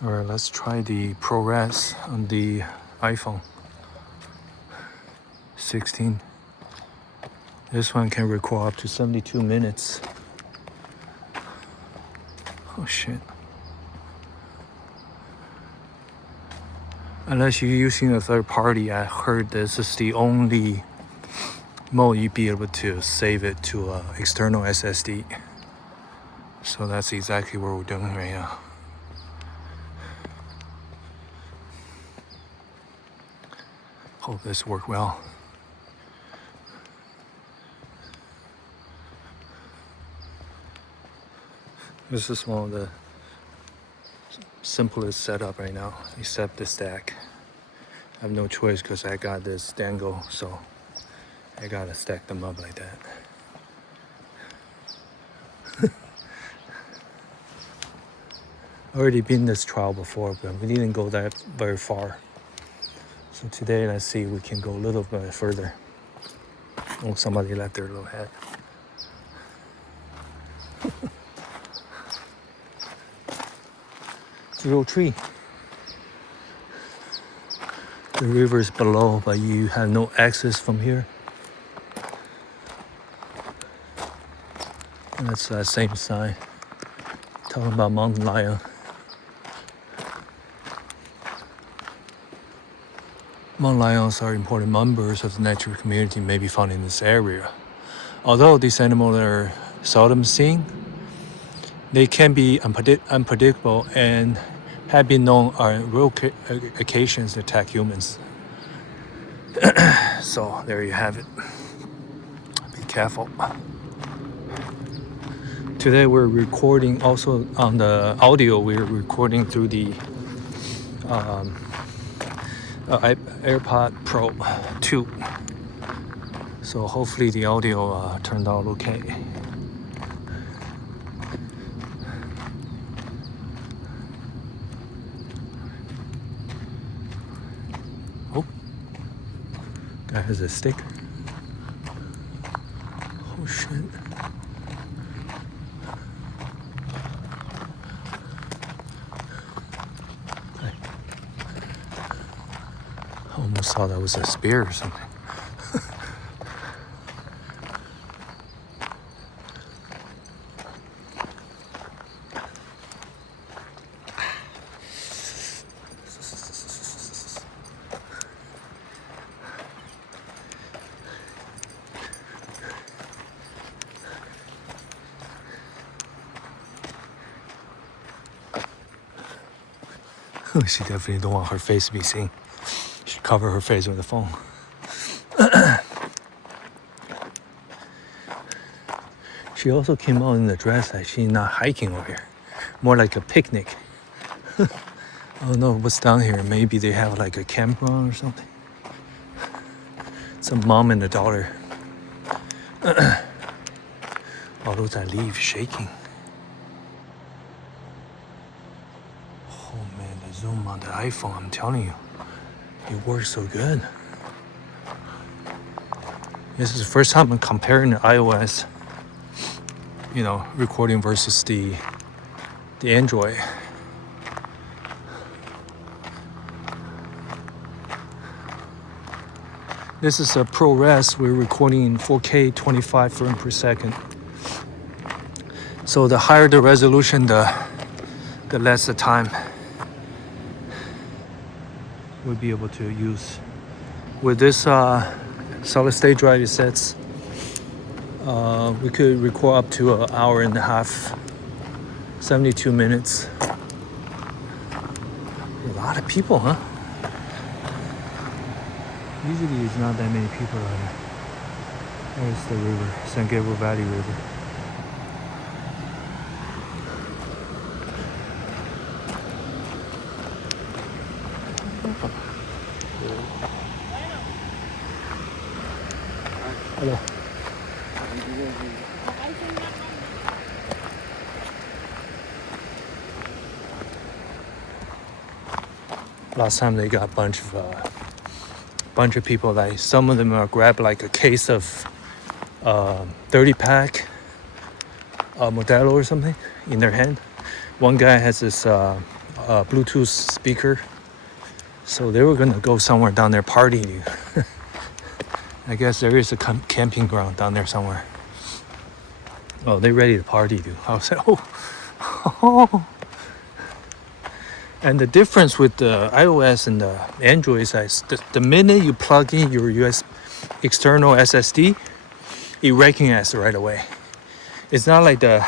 Alright, let's try the ProRes on the iPhone 16. This one can record up to 72 minutes. Oh shit. Unless you're using a third party, I heard this is the only mode you'd be able to save it to an external SSD. So that's exactly what we're doing right now. Hope this worked well. This is one of the simplest setup right now, except the stack. I have no choice because I got this dangle, so I gotta stack them up like that. Already been this trial before, but we didn't go that very far. So today, let's see if we can go a little bit further. Oh, somebody left their little head. It's a real tree. The river's below, but you have no access from here. And that's that same sign talking about mountain lion. Mountain lions are important members of the natural community may be found in this area. Although these animals are seldom seen, they can be unpredictable and have been known on rare occasions to attack humans. So there you have it. Be careful. Today we're recording also on the audio. We're recording through the AirPod Pro 2. So hopefully the audio turned out okay. Oh, guy has a stick. Oh shit. I almost thought that was a spear or something. She definitely don't want her face to be seen. She cover her face with the phone. She also came out in the dress that she's not hiking over here, more like a picnic. I don't know what's down here. Maybe they have like a campground or something. It's a mom and a daughter. All those that leave shaking. Oh man, the zoom on the iPhone, I'm telling you, it works so good. This is the first time I'm comparing the iOS, recording versus the Android. This is a ProRes. We're recording in 4K 25 frames per second. So the higher the resolution, the less the time we'll be able to use. With this solid state drive, it sets we could record up to an hour and a half, 72 minutes. A lot of people, huh? Usually there's not that many people out here. There's the river, San Gabriel Valley River. Hello. Last time they got a bunch of people, like some of them grab like a case of 30-pack Modelo or something in their hand. One guy has this Bluetooth speaker. So they were gonna go somewhere down there party, dude. I guess there is a camping ground down there somewhere. Oh, they ready to party, dude. I was like, oh. And the difference with the iOS and the Android is that the minute you plug in your external SSD, it recognizes it right away. It's not like the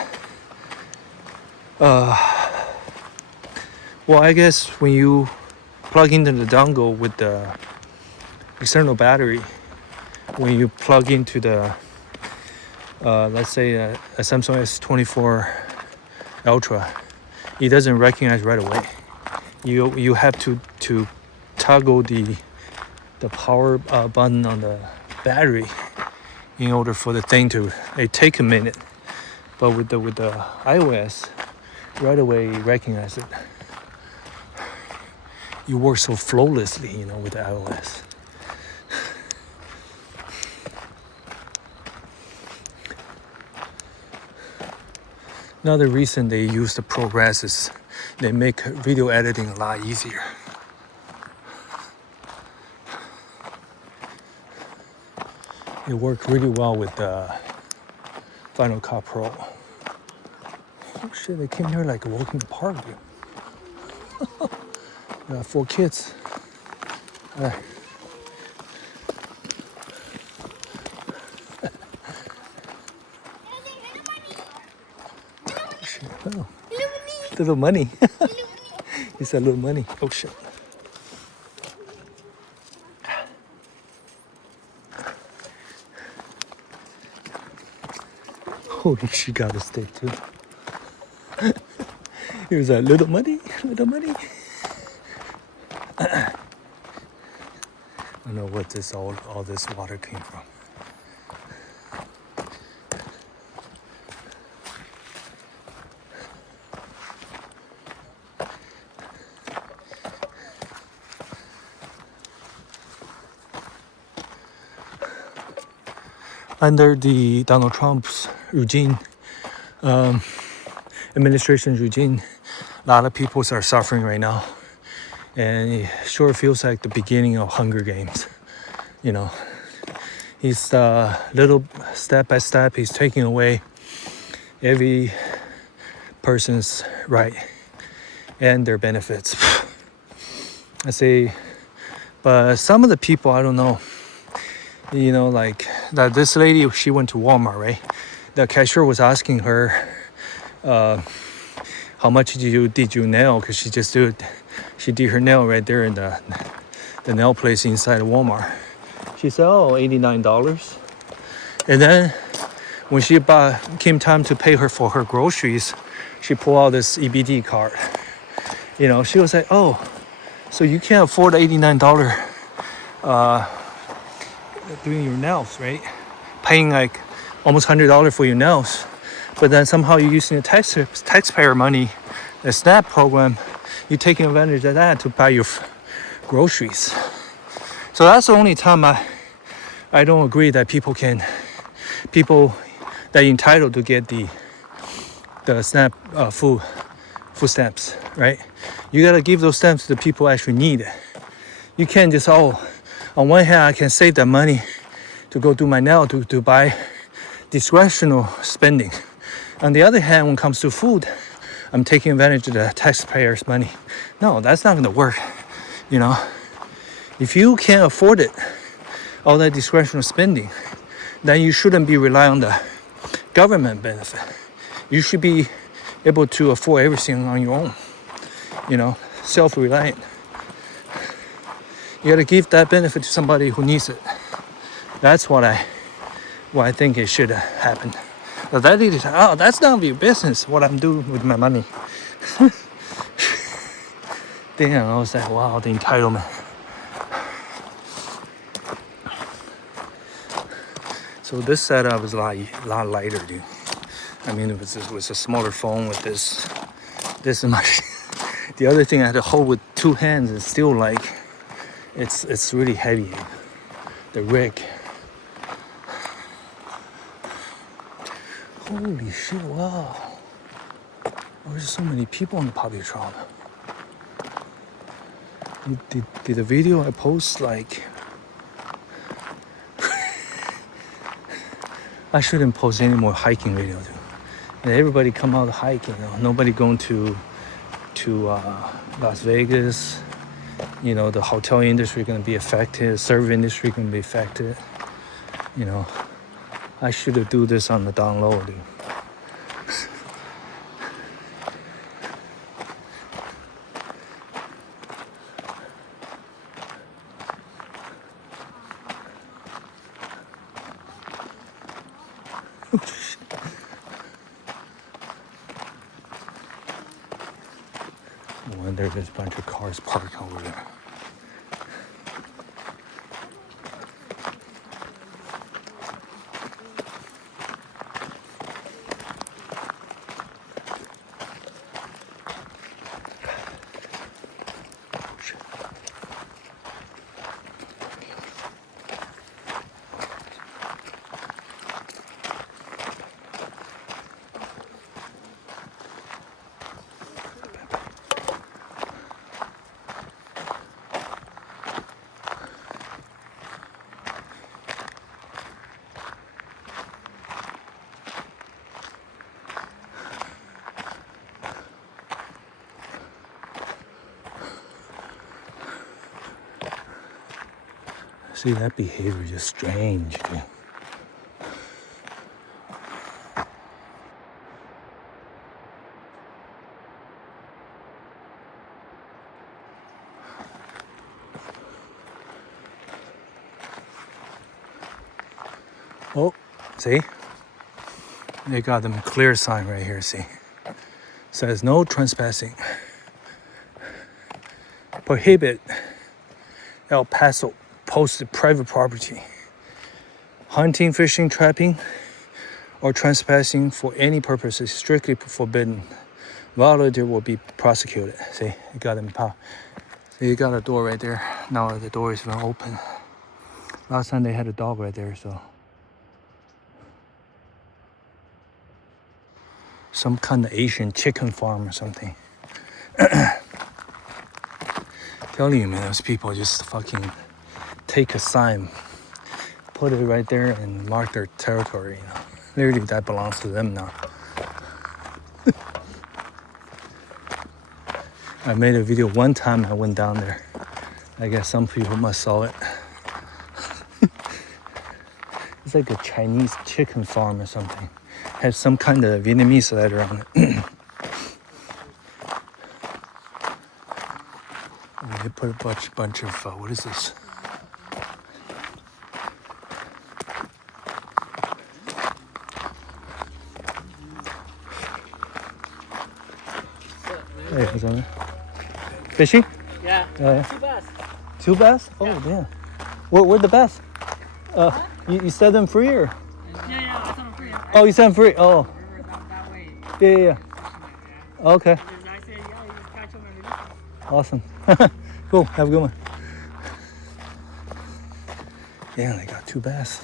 well, I guess when you plug into the dongle with the external battery, when you plug into the let's say a Samsung S24 Ultra, it doesn't recognize right away. You have to toggle the power button on the battery in order for the thing to take a minute. But with the iOS, right away you recognize it. You work so flawlessly, with the iOS. Another reason they use the progress is they make video editing a lot easier. It worked really well with the Final Cut Pro. Oh shit, they came here like a walk in the park, dude. 4 kids. Oh, little money. He said little money. Oh shit. Holy, she got a steak too. He was like, little money. I don't know what all this water came from. Under the Donald Trump's regime, administration's regime, a lot of people are suffering right now. And it sure feels like the beginning of Hunger Games. He's little step by step, he's taking away every person's right and their benefits. I say, but some of the people, I don't know. Like that this lady, she went to Walmart, right? The cashier was asking her, how much did you nail? Because she did her nail right there in the nail place inside of Walmart. She said, oh, $89. And then when came time to pay her for her groceries, she pulled out this EBT card. She was like, oh, so you can't afford $89 doing your nails, right? Paying like almost $100 for your nails, but then somehow you're using the taxpayer money, the SNAP program, you're taking advantage of that to buy your groceries. So that's the only time I don't agree that people that are entitled to get the SNAP food stamps, right? You gotta give those stamps to the people who actually need it. You can't just, on one hand, I can save that money to go do my nail, to buy discretional spending. On the other hand, when it comes to food, I'm taking advantage of the taxpayers' money. No, that's not gonna work, If you can't afford it, all that discretional spending, then you shouldn't be relying on the government benefit. You should be able to afford everything on your own, self-reliant. You gotta give that benefit to somebody who needs it. That's what I think it should happen. But that's not your business, what I'm doing with my money. Damn, I was like, wow, the entitlement. So this setup is a lot lighter, dude. I mean, it was a smaller phone with this much. The other thing I had to hold with 2 hands is still like, it's really heavy. The rig. Holy shit! Wow. There's so many people on the Pobletron. Did the video I post like I shouldn't post any more hiking video dude. And everybody come out to hike, you know. Nobody going to Las Vegas. You know, the hotel industry gonna be affected, service industry gonna be affected. You know, I should have do this on the down low, dude. I wonder if there's a bunch of cars parked over there. See, that behavior is just strange, dude. Oh, see? They got them clear sign right here, see? Says no trespassing. Prohibit El Paso posted private property. Hunting, fishing, trapping, or trespassing for any purpose is strictly forbidden. Violator will be prosecuted. See, you got them. See, you got a door right there. Now the door is not open. Last time they had a dog right there, so. Some kind of Asian chicken farm or something. Telling you, man, those people just fucking take a sign, put it right there, and mark their territory. You know, literally, that belongs to them now. I made a video one time. I went down there. I guess some people must saw it. It's like a Chinese chicken farm or something. Has some kind of Vietnamese letter on it. They put a bunch of what is this? Hey, what's on there? Fishing? Yeah. Yeah. 2 bass. 2 bass? Oh, Yeah. damn. Where'd the bass? You set them free or? Yeah, I set them free. Oh, you set them free? Oh. River that way. Yeah. Okay. I said, yeah, you just catch them and release them. Awesome. Cool. Have a good one. Yeah, they got 2 bass.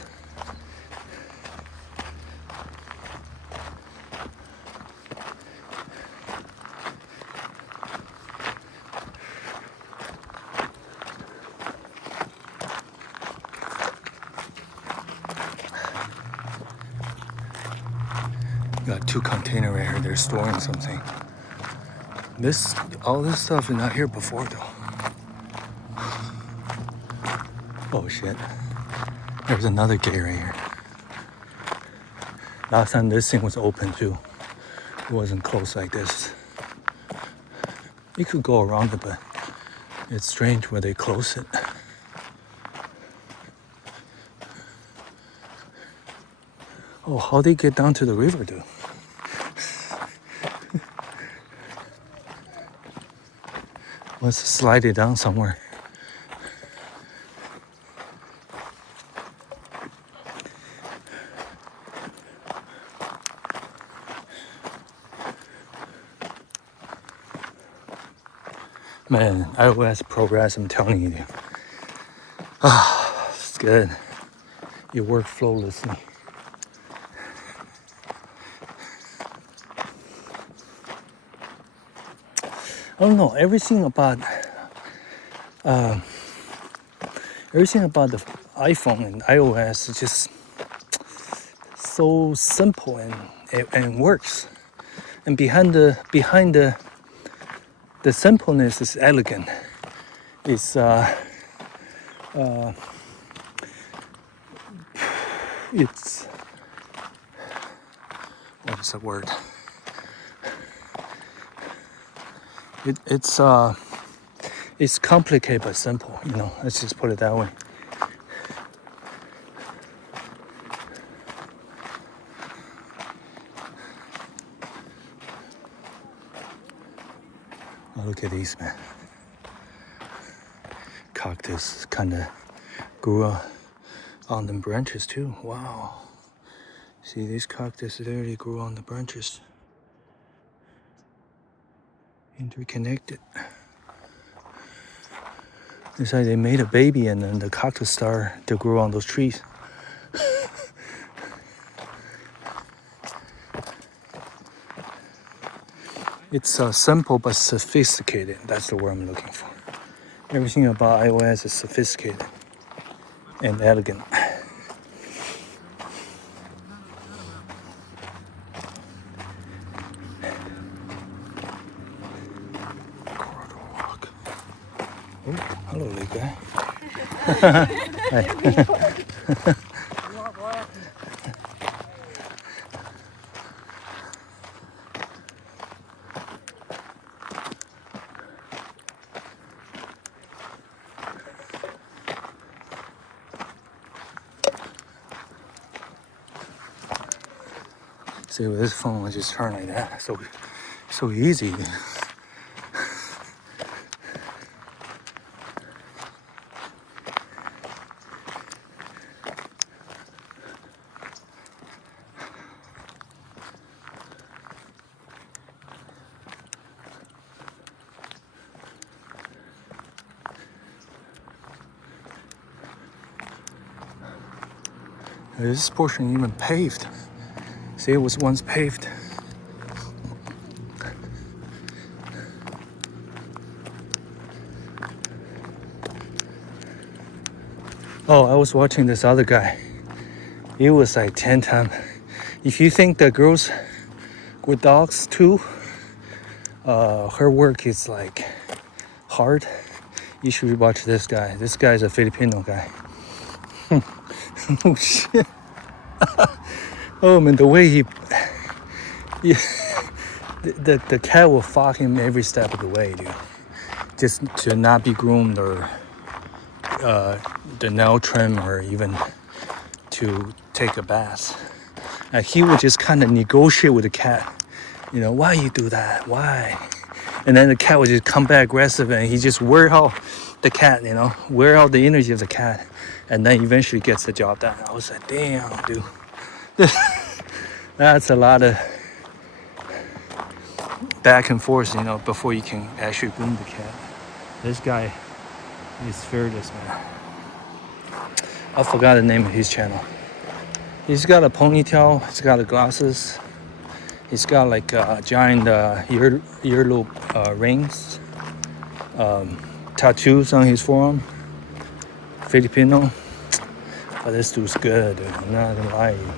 Got 2 containers right here. They're storing something. All this stuff is not here before though. Oh shit. There's another gate right here. Last time this thing was open too. It wasn't closed like this. You could go around it, but it's strange where they close it. Oh, how'd they get down to the river, dude? Let's slide it down somewhere. Man, iOS progress, I'm telling you. It's good. You work flawlessly. I don't know, everything about everything about the iPhone and iOS is just so simple and works. And behind the simpleness is elegant. It's what is the word? It's complicated but simple. Let's just put it that way. Oh, look at these, man. Cactus kind of grew on the branches too. Wow. See, these cactus literally grew on the branches. Interconnected. It's like they made a baby and then the cactus started to grow on those trees. It's simple but sophisticated. That's the word I'm looking for. Everything about iOS is sophisticated and elegant. Corridor walk. Oh, hello, little guy. Hi. See, with this phone, I just turn like that. So easy. This portion even paved. See, it was once paved. Oh, I was watching this other guy. It was like 10 times. If you think that girls with dogs too, her work is like hard, you should watch this guy. This guy's a Filipino guy. Oh shit. Oh man, the way the cat will fuck him every step of the way, dude. Just to not be groomed or the nail trim or even to take a bath. He would just kind of negotiate with the cat. Why you do that? Why? And then the cat would just come back aggressive and he just wear out the cat, wear out the energy of the cat. And then eventually gets the job done. I was like, damn, dude. That's a lot of back and forth, before you can actually groom the cat. This guy is fearless, man. I forgot the name of his channel. He's got a ponytail. He's got the glasses. He's got like giant earlobe rings, tattoos on his forearm. Filipino. But this dude's good, dude. I'm not gonna lie to you.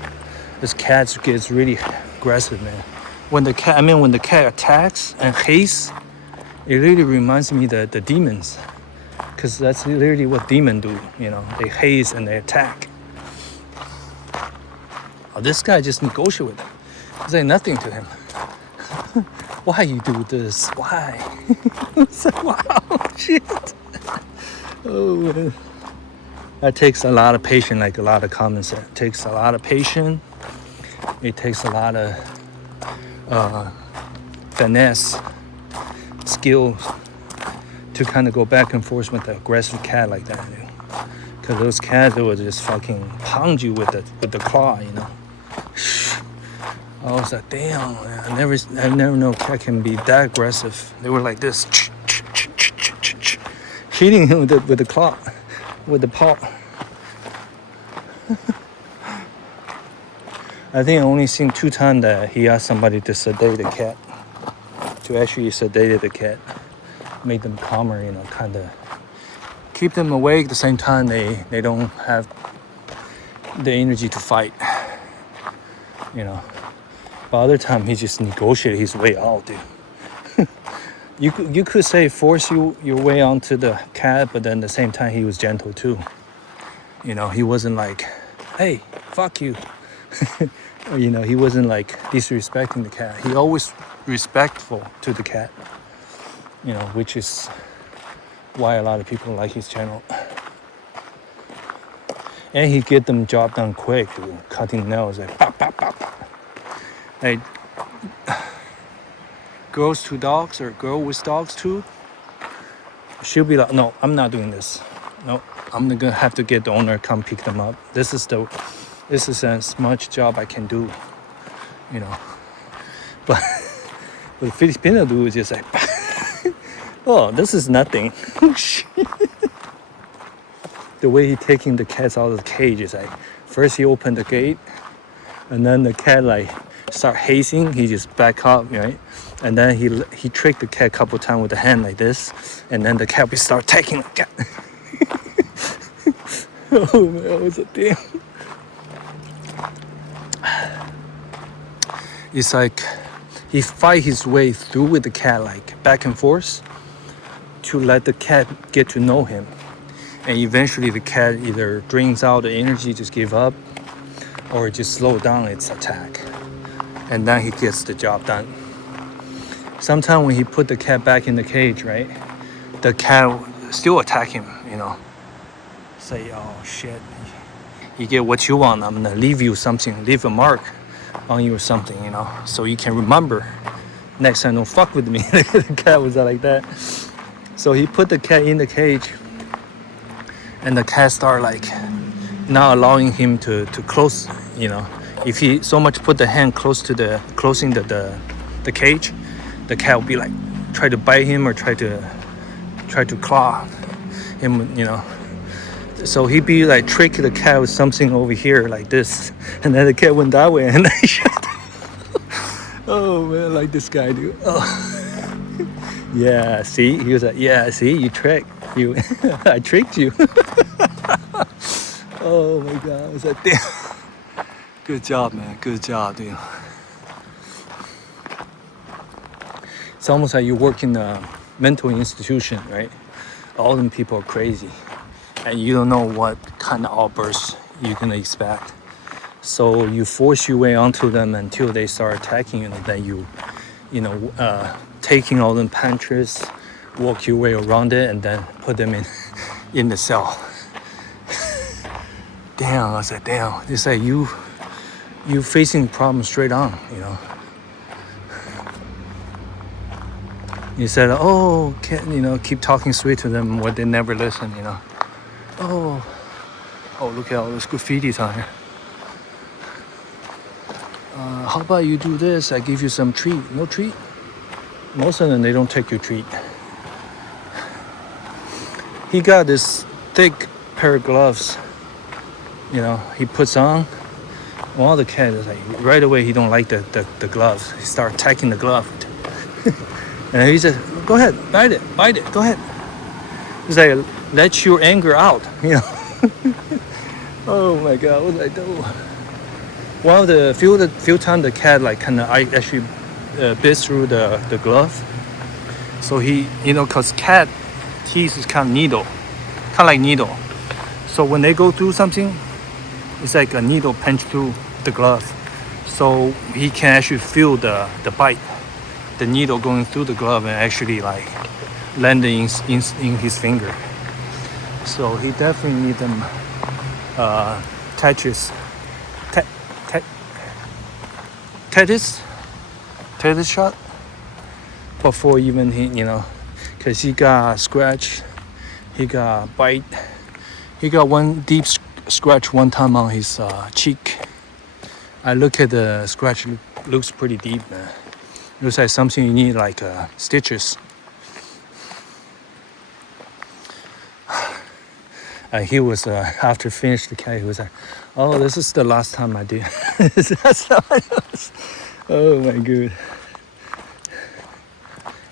This cat gets really aggressive, man. When the cat attacks and hates, it really reminds me of the demons. Because that's literally what demons do, They haze and they attack. Oh, this guy just negotiates with him. It's like nothing to him. Why you do this? Why? It's like, wow, shit. Oh, man. That takes a lot of patience, like a lot of common sense. It takes a lot of patience. It takes a lot of finesse, skill to kind of go back and forth with the aggressive cat like that, Because those cats will just fucking pound you with the claw, I was like, damn, man, I never know a cat can be that aggressive. They were like this, hitting him with the claw, with the paw. I think I only seen 2 times that he asked somebody to sedate the cat, to actually sedate the cat, make them calmer, kind of keep them awake. At the same time, they don't have the energy to fight. You know. But other time, he just negotiated his way out, dude. You could say force your way onto the cat, but then at the same time, he was gentle too. You know, he wasn't like, hey, fuck you. You know, he wasn't like disrespecting the cat. He always respectful to the cat. You know, which is why a lot of people like his channel. And he get them job done quick, dude. Cutting nails, like pop, pop, pop, pop. Like girls to dogs or girl with dogs too. She'll be like, no, I'm not doing this. No, I'm gonna have to get the owner to come pick them up. This is as much job I can do, you know. But the Filipino dude is just like, oh, this is nothing. The way he taking the cats out of the cage is like, first he opened the gate, and then the cat like start hazing. He just back up, right? And then he tricked the cat a couple times with the hand like this, and then the cat will start attacking the cat. Oh man, that was a damn. It's like he fight his way through with the cat, like back and forth, to let the cat get to know him. And eventually the cat either drains out the energy, just give up, or just slow down its attack. And then he gets the job done. Sometimes when he put the cat back in the cage, right, the cat still attack him, you know. Say, oh shit, you get what you want, I'm gonna leave you something, leave a mark on you or something, you know, so you can remember. Next time, don't fuck with me. The cat was like that. So he put the cat in the cage, and the cat started like not allowing him to close, you know. If he so much put the hand close to the closing the cage, the cat will be like try to bite him or try to claw him, you know. So he'd be like trick the cat with something over here like this, and then the cat went that way, and I shot. Oh man, I like this guy, dude. Oh. Yeah, see, he was like, yeah, see, you tricked you. I tricked you. Oh my god, I was like, damn. Good job, man. Good job, dude. It's almost like you work in a mental institution, right? All them people are crazy, and you don't know what kind of outbursts you're gonna expect. So you force your way onto them until they start attacking you, and then you know, taking all them punches, walk your way around it, and then put them in the cell. Damn, I said, damn. It's like you facing the problem straight on, you know. You said, oh, can't, you know, keep talking sweet to them, but they never listen, you know. Oh, look at all those graffitis on here. How about you do this? I give you some treat. No treat? Most of them, they don't take your treat. He got this thick pair of gloves, you know, he puts on. Well, the cat is like, right away, he don't like the gloves. He start attacking the glove. And he says, go ahead, bite it, go ahead. He's like, let your anger out, you know. Oh my God, what did I do? One of the few times the cat like I actually bit through the glove. So he, you know, cause cat teeth is kind of like needle. So when they go through something, it's like a needle punch through the glove. So he can actually feel the bite, the needle going through the glove and actually like landing in his finger. So he definitely need them tetanus shot before even he, you know, because he got scratch, he got bite, he got one deep scratch one time on his cheek. I look at the scratch, looks pretty deep, man. Looks like something you need like stitches. He was after finished the cat, he was like, oh, this is the last time I did. Oh my god.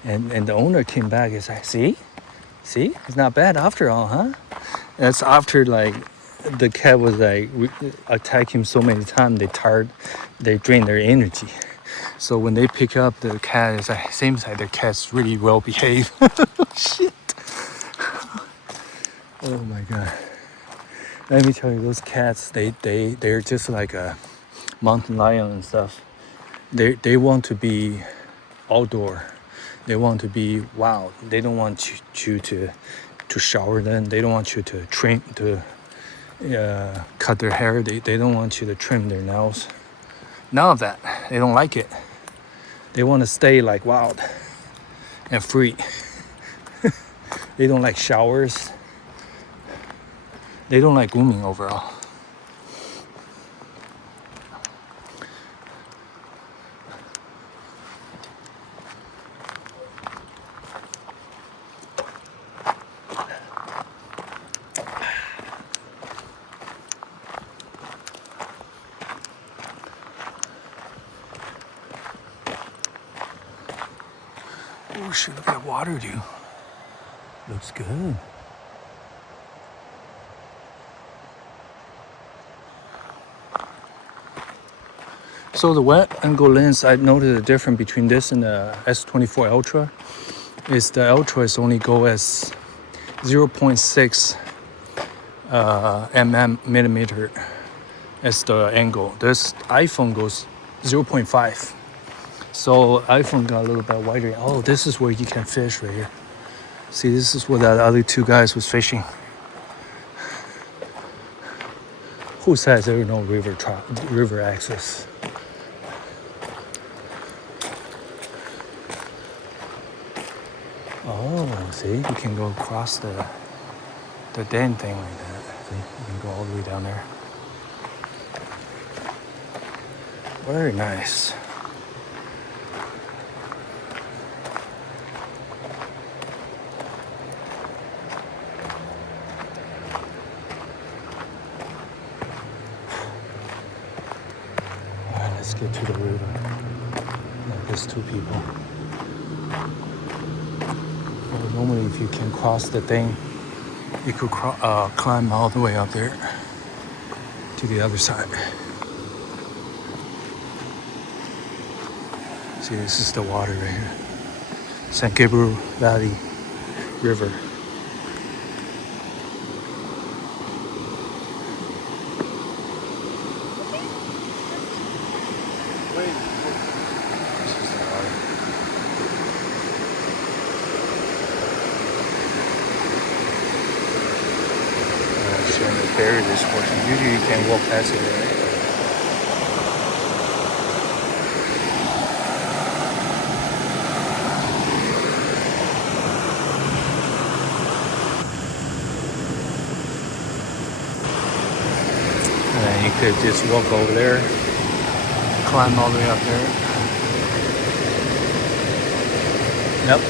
And the owner came back, he's like, see See, it's not bad after all, huh? That's after like the cat was like attack him so many times. They tired, they drain their energy. So when they pick up the cat, it's like seems like the cat's really well behaved. Shit. Oh my god. Let me tell you, those cats, they're just like a mountain lion and stuff. They want to be outdoor. They want to be wild. They don't want you to shower them. They don't want you to trim to cut their hair. They don't want you to trim their nails. None of that. They don't like it. They want to stay like wild and free. They don't like showers. They don't like grooming overall. Oh shit, look at that water, dude. Looks good. So the wet angle lens, I noted the difference between this and the S24 Ultra is the Ultra is only go as 0.6 millimeter as the angle. This iPhone goes 0.5. So iPhone got a little bit wider. Oh, this is where you can fish right here. See, this is where the other two guys was fishing. Who says there is no river access? Oh, see, you can go across the dam thing like that. See, you can go all the way down there. Very nice. All right, let's get to the river. There's two people. Well, normally, if you can cross the thing, you could climb all the way up there to the other side. See, this is the water right here. San Gabriel Valley River. This is the water. Shouldn't have buried this portion. Usually you can walk past it, right? And then you could just walk over there, climb all the way up there. Yep.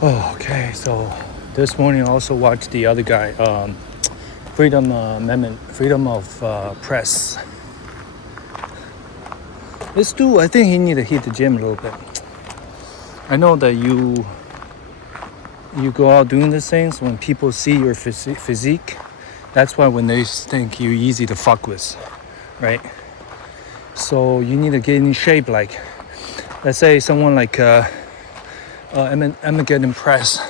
Oh, okay, so this morning I also watched the other guy, freedom of press. This dude, I think he need to hit the gym a little bit. I know that you go out doing these things when people see your physique. That's why when they think you're easy to fuck with, right? So you need to get in shape. Like, let's say someone like I'm getting impressed.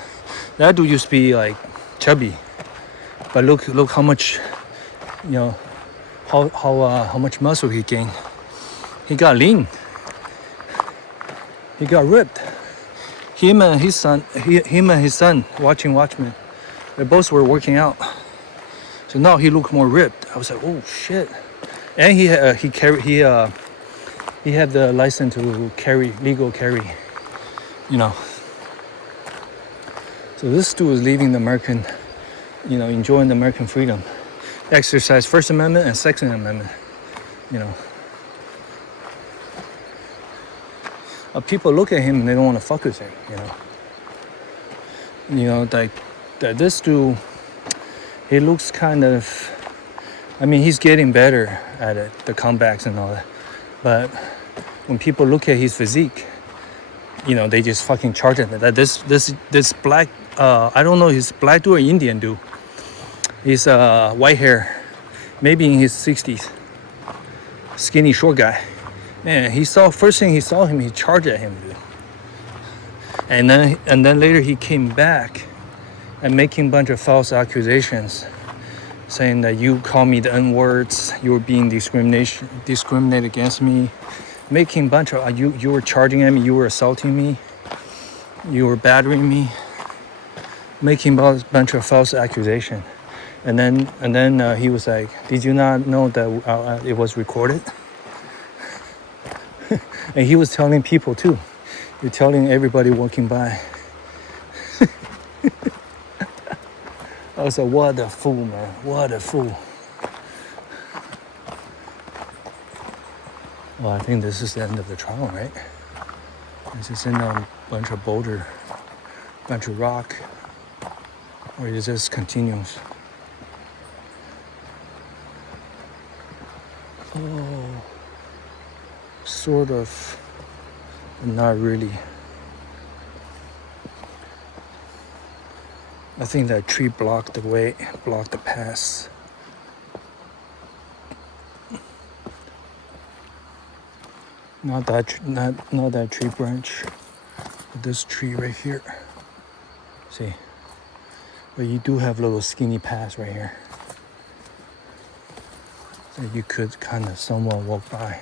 That dude used to be like chubby, but look how much, how much muscle he gained. He got lean. He got ripped. Him and his son, Watchmen, they both were working out. So now he looked more ripped. I was like, oh shit. And he had the license to carry, legal carry, So this dude is leaving the American, enjoying the American freedom. Exercise First Amendment and Second Amendment. you know. People look at him and they don't want to fuck with him, you know. You know, like this dude, he looks kind of, I mean, he's getting better at it, the comebacks and all that. But when people look at his physique, you know, they just fucking charge at it. That this black, I don't know, he's black dude or Indian dude. He's white hair, maybe in his 60s, skinny short guy. Man, first thing he saw him, he charged at him, dude. And then later he came back and making a bunch of false accusations, saying that you call me the N-words, you were being discriminated against me, making a bunch of you were charging at me, you were assaulting me, you were battering me, making a bunch of false accusations. And then he was like, "Did you not know that it was recorded?" And he was telling people too. You're telling everybody walking by. I was like, what a fool, man. What a fool. Well, I think this is the end of the trial, right? Is this in a bunch of boulder, bunch of rock, or it just continues? Oh, sort of, but not really. I think that tree blocked the way, blocked the pass. Not that tree branch, but this tree right here. See, but you do have a little skinny pass right here that you could kind of somewhat walk by.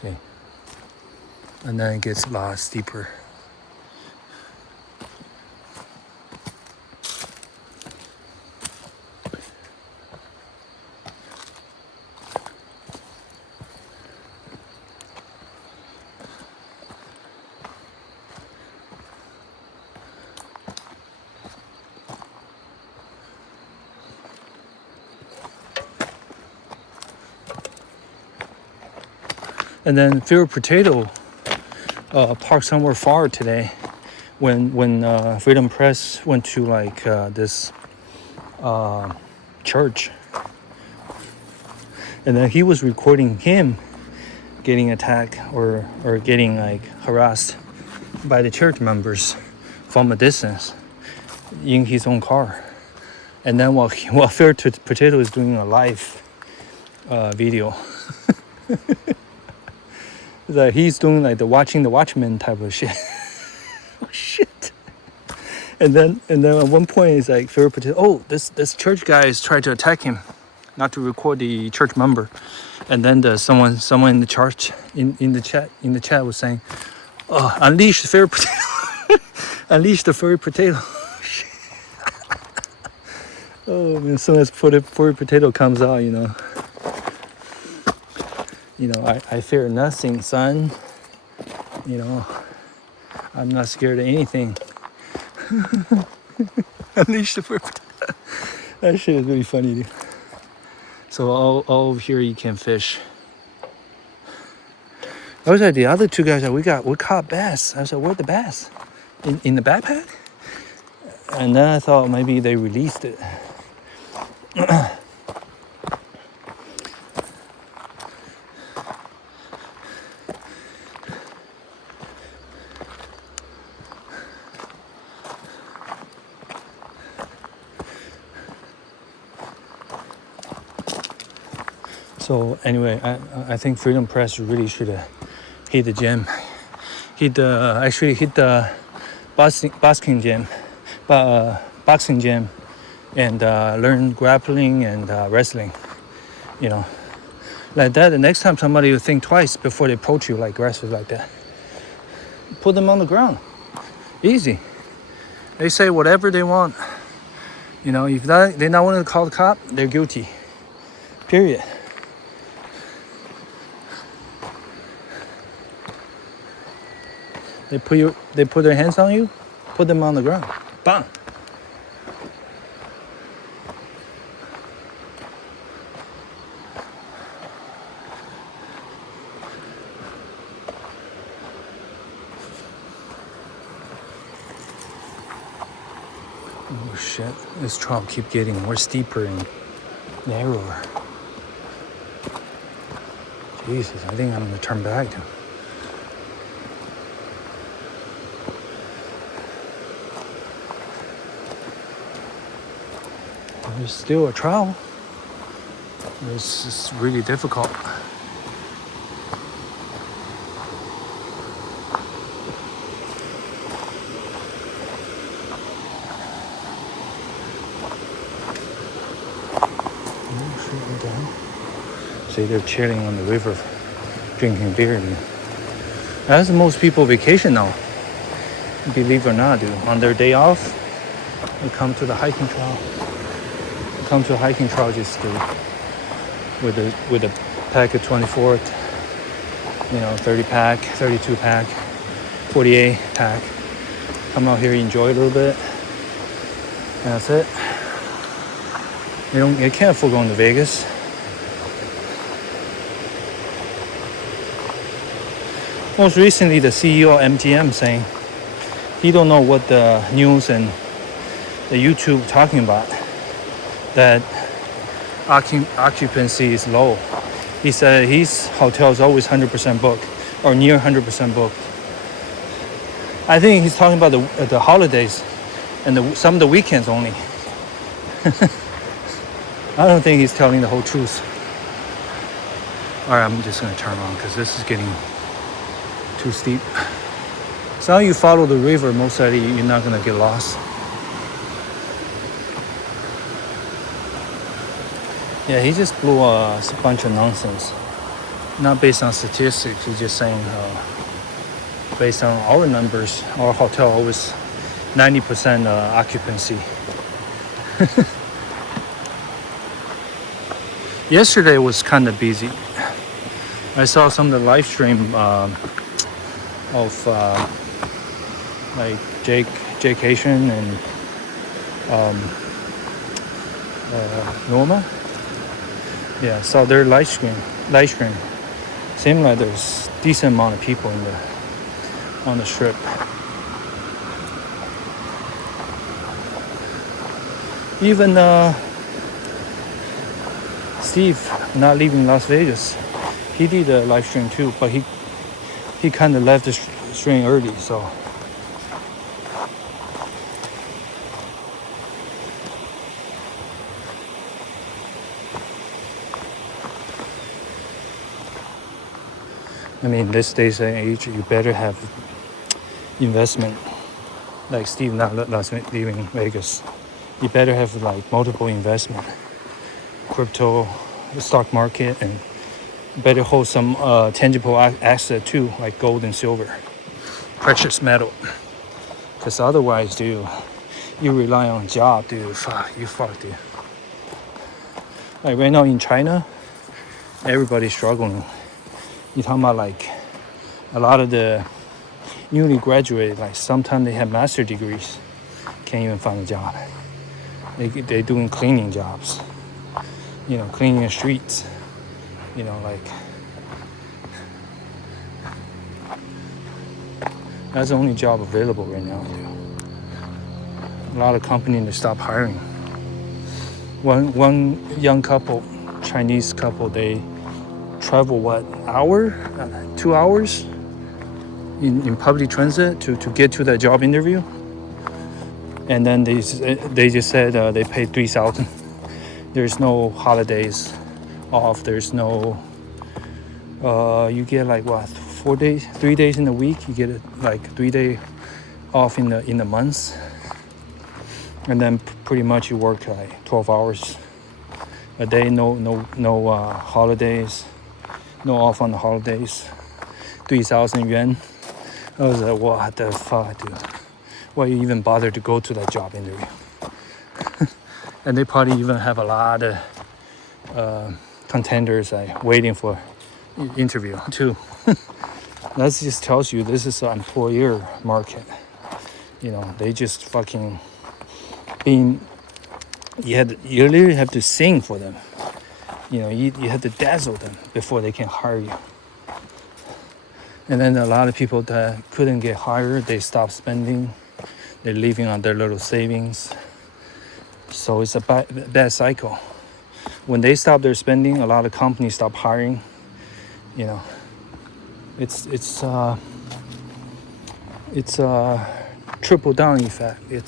See, and then it gets a lot steeper. And then Fear Potato parked somewhere far today when Freedom Press went to like this church. And then he was recording him getting attacked or getting like harassed by the church members from a distance in his own car. And then while Fear Potato is doing a live video, that he's doing like the watching the Watchmen type of shit. Oh shit! And then at one point it's like Fear Potato. Oh, this church guy is trying to attack him, not to record the church member. And then someone in the church in the chat was saying, "Oh, unleash the Fear Potato, unleash the Furry Potato." Oh man! As soon as Furry Potato comes out, you know, I fear nothing, son. You know, I'm not scared of anything. Unleash the Furry Potato. That shit is really funny, dude. So all over here you can fish. I was like, the other two guys that we caught bass. I was like, where'd the bass? In the backpack? And then I thought maybe they released it. So anyway, I think Freedom Press really should have hit the gym. Actually hit the boxing gym, and learn grappling and wrestling. You know, like that. The next time somebody will think twice before they approach you like wrestlers like that. Put them on the ground. Easy. They say whatever they want. You know, if they not want to call the cop, they're guilty. Period. They put their hands on you, put them on the ground. Bang. Oh shit, this trail keep getting more steeper and narrower. Jesus, I think I'm gonna turn back. There's still a trail. It's just really difficult. See, they're chilling on the river, drinking beer. As most people vacation now, believe it or not, dude. On their day off, they come to the hiking trail. They come to a hiking trail just to, with a pack of 24, 30 pack, 32 pack, 48 pack. Come out here, enjoy a little bit. And that's it. You can't afford going to Vegas. Most recently, the CEO of MGM saying he don't know what the news and the YouTube talking about, that occupancy is low. He said his hotel is always 100% booked or near 100% booked. I think he's talking about the holidays and some of the weekends only. I don't think he's telling the whole truth. All right, I'm just gonna turn around because this is getting too steep. So you follow the river, most likely you're not gonna get lost. Yeah, he just blew a bunch of nonsense. Not based on statistics, he's just saying based on our numbers, our hotel always 90% occupancy. Yesterday was kind of busy. I saw some of the live stream of like Jake Haitian and Norma. Yeah, saw their live stream. Seemed like there's decent amount of people on the strip. Even Steve, not leaving Las Vegas, he did a live stream too, but he kind of left the stream early, so. I mean, this days and age, you better have investment. Like Steve not leaving Vegas, you better have like multiple investment, crypto, the stock market, and better hold some tangible asset too, like gold and silver, precious metal. Because otherwise, dude, you rely on job, dude. You fuck, dude. Like right now in China, everybody's struggling. You're talking about like a lot of the newly graduated, like sometimes they have master degrees, can't even find a job. They're doing cleaning jobs, cleaning the streets, like that's the only job available right now, dude. A lot of companies, they stop hiring. One young couple, Chinese couple, they travel 2 hours in public transit to get to that job interview, and then they just said they paid $3,000. There's no holidays off. There's no you get like 3 days in a week. You get like 3 days off in the months, and then pretty much you work like 12 hours a day. No holidays. No off on the holidays. 3,000 yuan. I was like, what the fuck, dude? Why you even bother to go to that job interview? And they probably even have a lot of contenders like waiting for interview too. That just tells you this is an employer market. They just fucking being. You literally have to sing for them. You have to dazzle them before they can hire you. And then a lot of people that couldn't get hired, they stop spending. They're living on their little savings. So it's a bad cycle. When they stop their spending, a lot of companies stop hiring. You know, it's triple down effect. It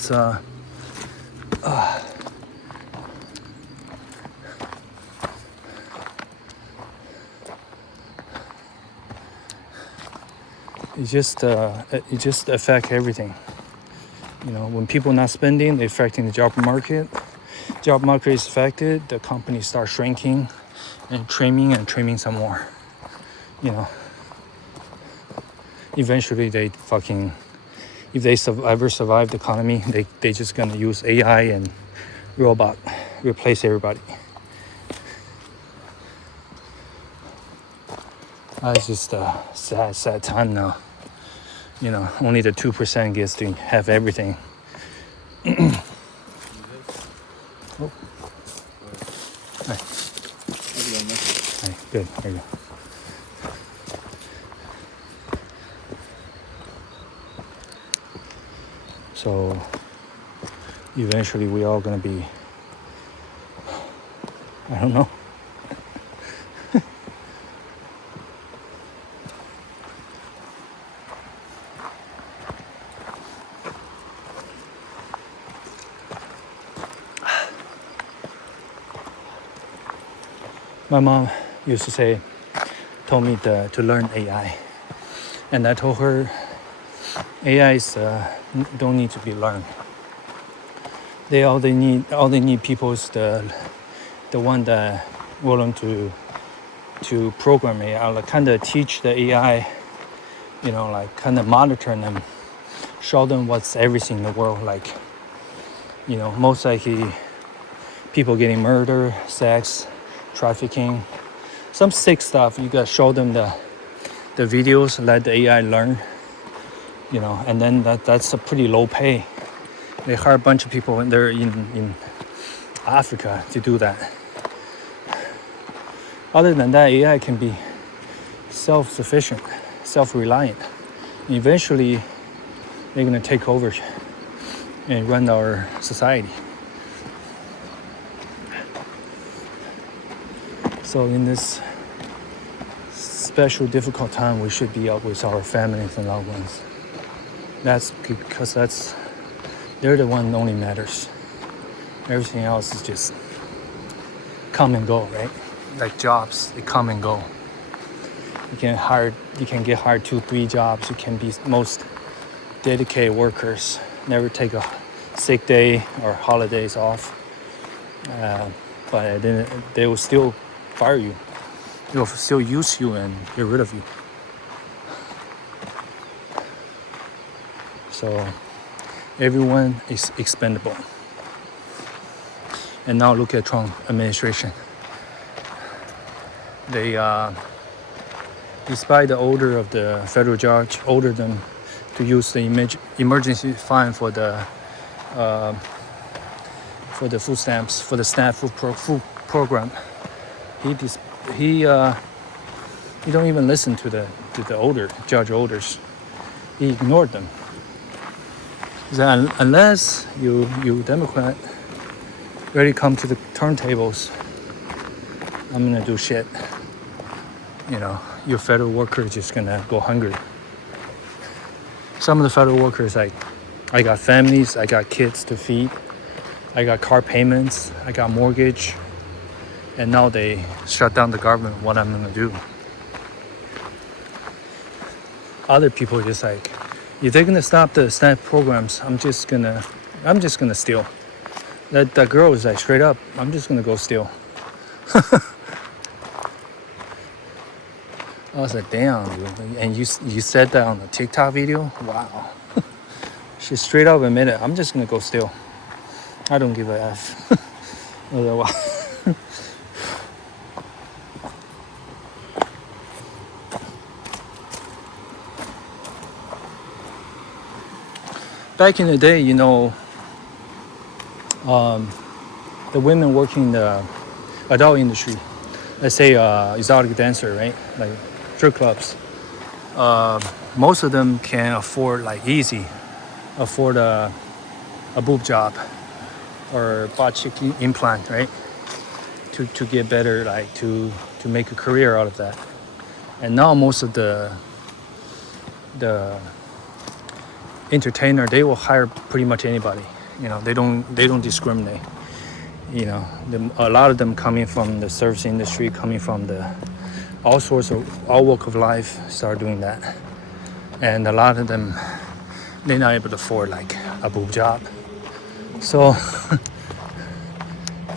just affect everything. You know, when people not spending, they're affecting the job market. Job market is affected, the companies start shrinking and trimming some more. You know, eventually they fucking, if they ever survive the economy, they just gonna use AI and robot replace everybody. It's just a sad time now. You know, only the 2% gets to have everything. Oh. Hi. Hi. Good. There you go. So eventually we all gonna be, I don't know. My mom used to told me to learn AI, and I told her AI don't need to be learned. All they need people is the one that willing to program AI, like kind of teach the AI, you know, like kind of monitor them, show them what's everything in the world, like, you know, most likely people getting murdered, sex, trafficking, some sick stuff. You gotta show them the videos, let the AI learn, you know, and then that's a pretty low pay. They hire a bunch of people and they're in Africa to do that. Other than that, AI can be self-sufficient, self-reliant. Eventually, they're gonna take over and run our society. So in this special, difficult time, we should be out with our families and loved ones. That's because they're the one that only matters. Everything else is just come and go, right? Like jobs, they come and go. You can get hired 2-3 jobs. You can be most dedicated workers, never take a sick day or holidays off. But then they will still fire you. They will still use you and get rid of you. So everyone is expendable. And now look at Trump administration. They, despite the order of the federal judge, ordered them to use the emergency fund for the food stamps, for the SNAP food program. He don't even listen to the judge orders. He ignored them. So unless you Democrat ready to come to the turntables, I'm gonna do shit. You know, your federal worker is just gonna go hungry. Some of the federal workers, like, I got families, I got kids to feed, I got car payments, I got mortgage, and now they shut down the government. What I'm gonna do? Other people are just like, if they're gonna stop the SNAP programs, I'm just gonna steal. That girl is like straight up, I'm just gonna go steal. I was like, damn, dude. And you said that on the TikTok video? Wow. She straight up admitted, I'm just gonna go steal. I don't give a F. I was like, wow. Back in the day, you know, the women working in the adult industry, let's say exotic dancer, right? Like strip clubs. Most of them can afford, like, afford a boob job. or butt cheek implant, right? To get better, like to make a career out of that. And now most of the entertainer, they will hire pretty much anybody. You know, they don't discriminate. You know, a lot of them coming from the service industry, coming from the all sorts of all walk of life, start doing that. And a lot of them, they're not able to afford like a boob job. So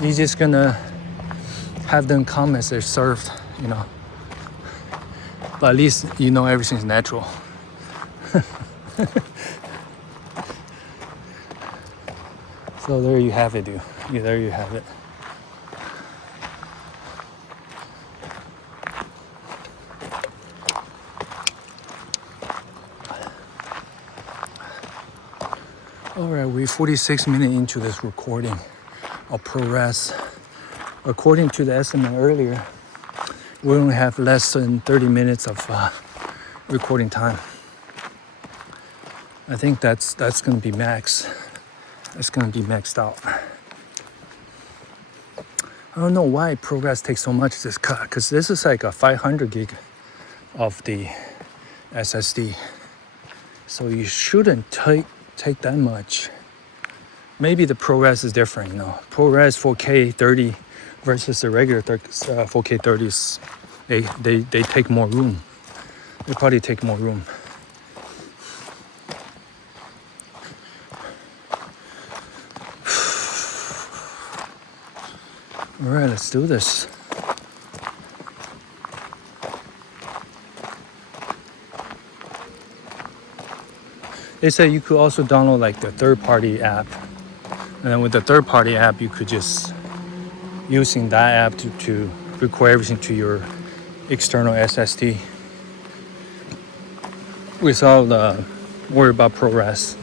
you're just gonna have them come as they're served, you know. But at least you know everything's natural. So there you have it, dude. Yeah, there you have it. All right, we're 46 minutes into this recording of ProRes. According to the estimate earlier, we only have less than 30 minutes of recording time. I think that's gonna be max. It's gonna be maxed out. I don't know why ProRes takes so much this cut, because this is like a 500 gig of the SSD. So you shouldn't take that much. Maybe the ProRes is different, you know. ProRes 4K 30 versus the regular 4K 30s, they take more room. They probably take more room. All right, let's do this. They say you could also download like the third-party app. And then with the third-party app, you could just using that app to record everything to your external SSD without worry about ProRes.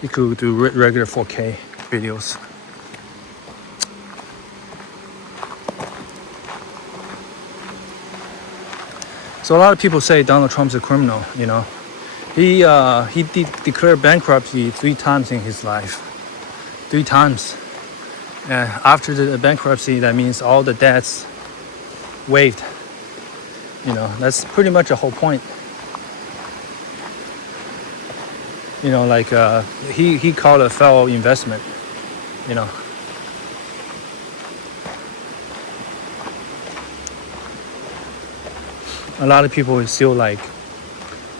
You could do regular 4K videos. So a lot of people say Donald Trump's a criminal, you know. He declared bankruptcy 3 times in his life. 3 times. After the bankruptcy, that means all the debts waived. You know, that's pretty much the whole point. You know, like he called it a fellow investment, you know. A lot of people is still like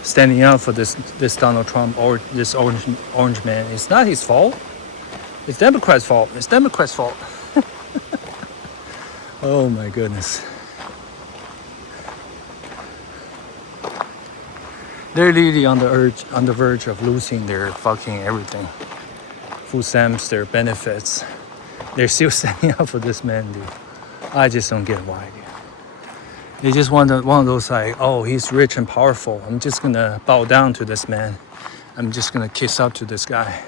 standing out for this Donald Trump or this orange man. It's not his fault. It's Democrats' fault. It's Democrats' fault. Oh my goodness. They're really on the verge of losing their fucking everything. Food stamps, their benefits. They're still standing up for this man, dude. I just don't get why, dude. They just want one of those like, oh, he's rich and powerful. I'm just gonna bow down to this man. I'm just gonna kiss up to this guy.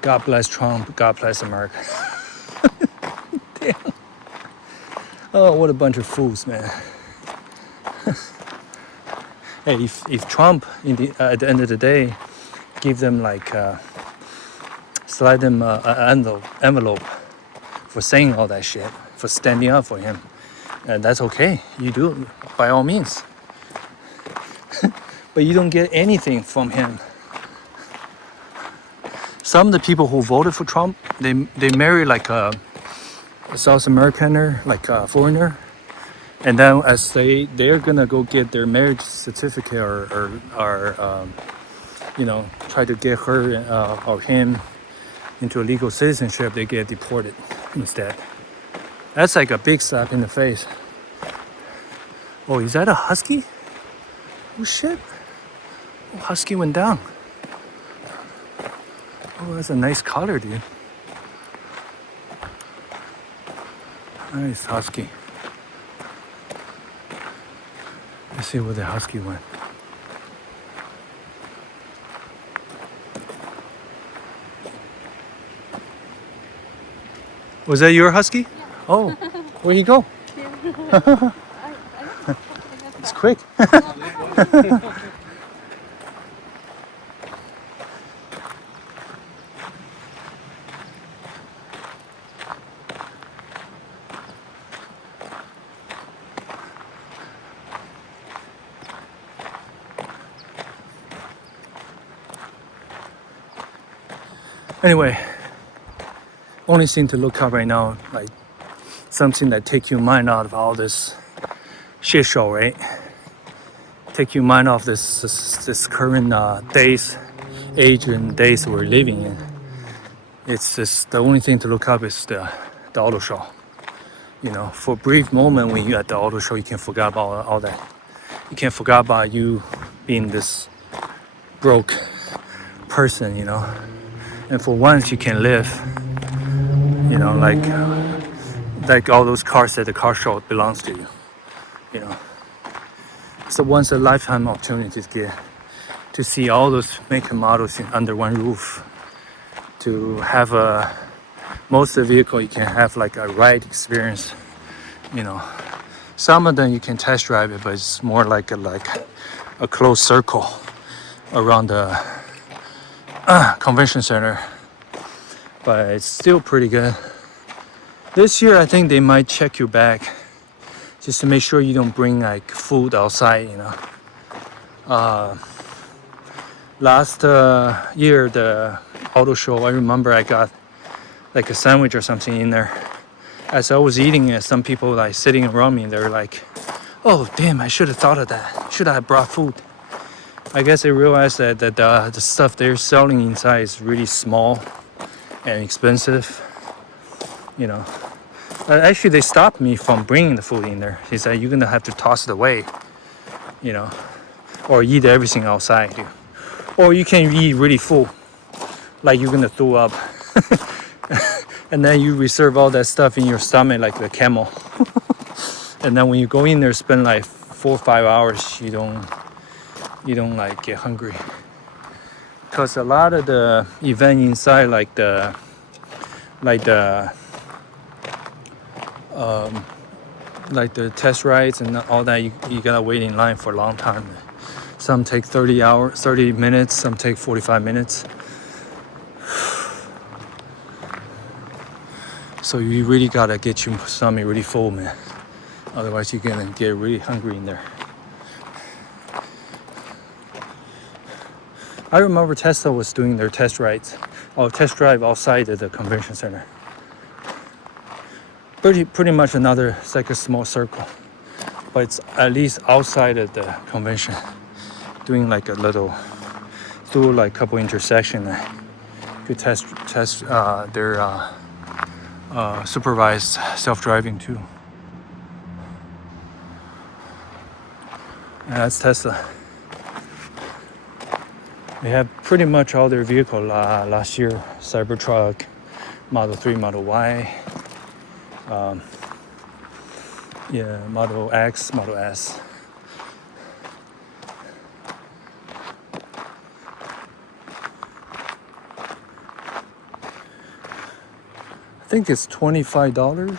God bless Trump. God bless America. Damn. Oh, what a bunch of fools, man. Hey, if Trump at the end of the day give them like slide them an envelope for saying all that shit, for standing up for him, that's okay. You do it by all means. But you don't get anything from him. Some of the people who voted for Trump, they marry like a South Americaner, like a foreigner, and then as they're gonna go get their marriage certificate or you know, try to get her or him into a legal citizenship, they get deported instead. That's like a big slap in the face. Oh, is that a husky? Oh shit. Oh, husky went down. Oh, that's a nice color, dude. Nice husky. Let's see where the husky went. Was that your husky? Yeah. Oh, where'd he go? It's quick. Anyway, only thing to look up right now, like something that take your mind out of all this shit show, right? Take your mind off this current age and days we're living in. It's just the only thing to look up is the auto show. You know, for a brief moment when you're at the auto show, you can forget about all that. You can't forget about you being this broke person, you know. And for once, you can live, you know, like all those cars at the car show belongs to you, you know. It's a once a lifetime opportunity to see all those make and models under one roof. To have most of the vehicle you can have like a ride experience, you know. Some of them you can test drive it, but it's more like a closed circle around the convention center. But it's still pretty good. This year I think they might check your bag just to make sure you don't bring like food outside, you know. Last year the auto show, I remember I got like a sandwich or something in there. As I was eating it, some people like sitting around me, they were like, oh damn, I should have thought of that. Should I have brought food? I guess they realized that the stuff they're selling inside is really small and expensive, you know. Actually, they stopped me from bringing the food in there. They said, you're gonna have to toss it away, you know, or eat everything outside, dude. Or you can eat really full, like you're gonna throw up. And then you reserve all that stuff in your stomach like the camel. And then when you go in there, spend like 4 or 5 hours, you don't like get hungry. Because a lot of the event inside, like the test rides and all that, you gotta wait in line for a long time. Some take 30 minutes, some take 45 minutes. So you really gotta get your stomach really full, man. Otherwise you're gonna get really hungry in there. I remember Tesla was doing their test rides or test drive outside of the convention center. Pretty much another, it's like a small circle, but it's at least outside of the convention, doing like a little, through like a couple intersections. You could test their supervised self-driving too. And that's Tesla. They have pretty much all their vehicle last year. Cybertruck, Model 3, Model Y, Model X, Model S. I think it's $25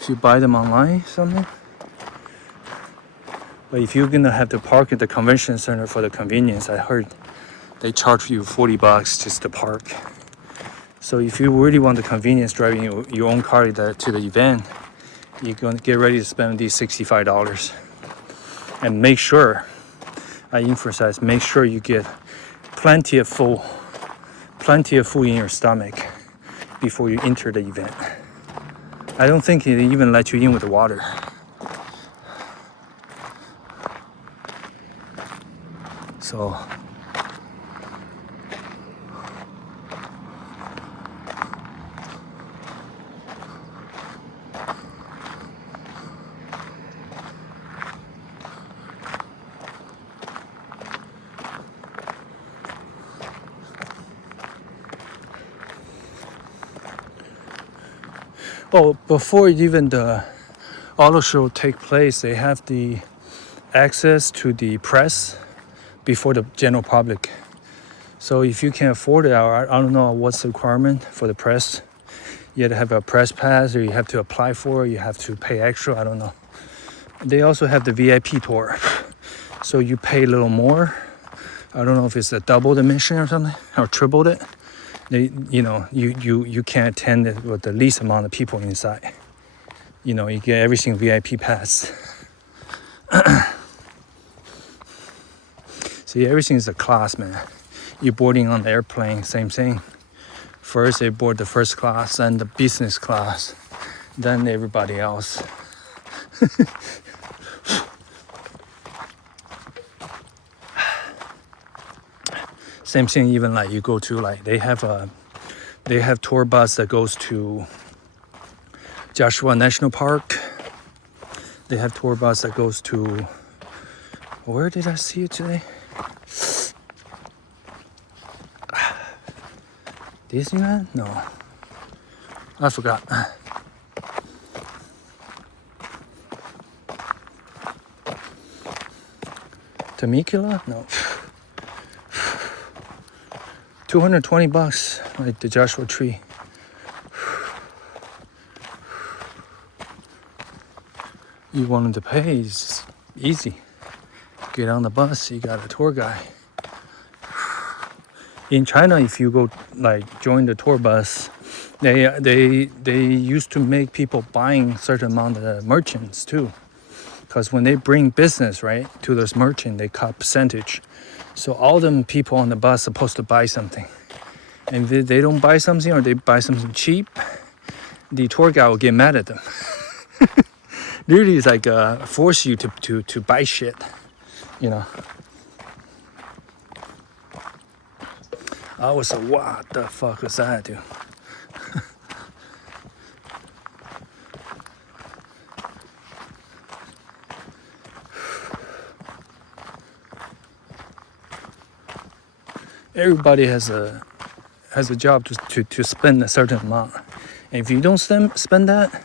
if you buy them online something. But if you're gonna have to park at the convention center for the convenience, I heard they charge you $40 just to park. So if you really want the convenience driving your own car to the event, you're gonna get ready to spend these $65. And make sure, I emphasize, make sure you get plenty of food in your stomach before you enter the event. I don't think they even let you in with the water. So before even the auto show take place, they have the access to the press before the general public. So if you can afford it, I don't know what's the requirement for the press. You have to have a press pass, or you have to apply for it, you have to pay extra, I don't know. They also have the VIP tour, so you pay a little more. I don't know if it's a double admission or something, or tripled it. You can't attend it with the least amount of people inside. You know, you get everything VIP pass. See, everything is a class, man. You're boarding on the airplane, same thing. First they board the first class and the business class, then everybody else. Same thing, even like you go to like they have tour bus that goes to Joshua National Park. They have tour bus that goes to, where did I see it today? Disneyland? No, I forgot. Temecula? No. $220, like the Joshua Tree. You wanted to pay, it's easy. Get on the bus, you got a tour guy. In China, if you go like join the tour bus, they used to make people buying certain amount of merchants too, because when they bring business right to those merchants, they cut percentage. So all them people on the bus supposed to buy something, and if they don't buy something or they buy something cheap, the tour guy will get mad at them. Literally, it's like force you to buy shit, you know. I was like, what the fuck was that, dude? Everybody has a job to spend a certain amount, and if you don't spend that,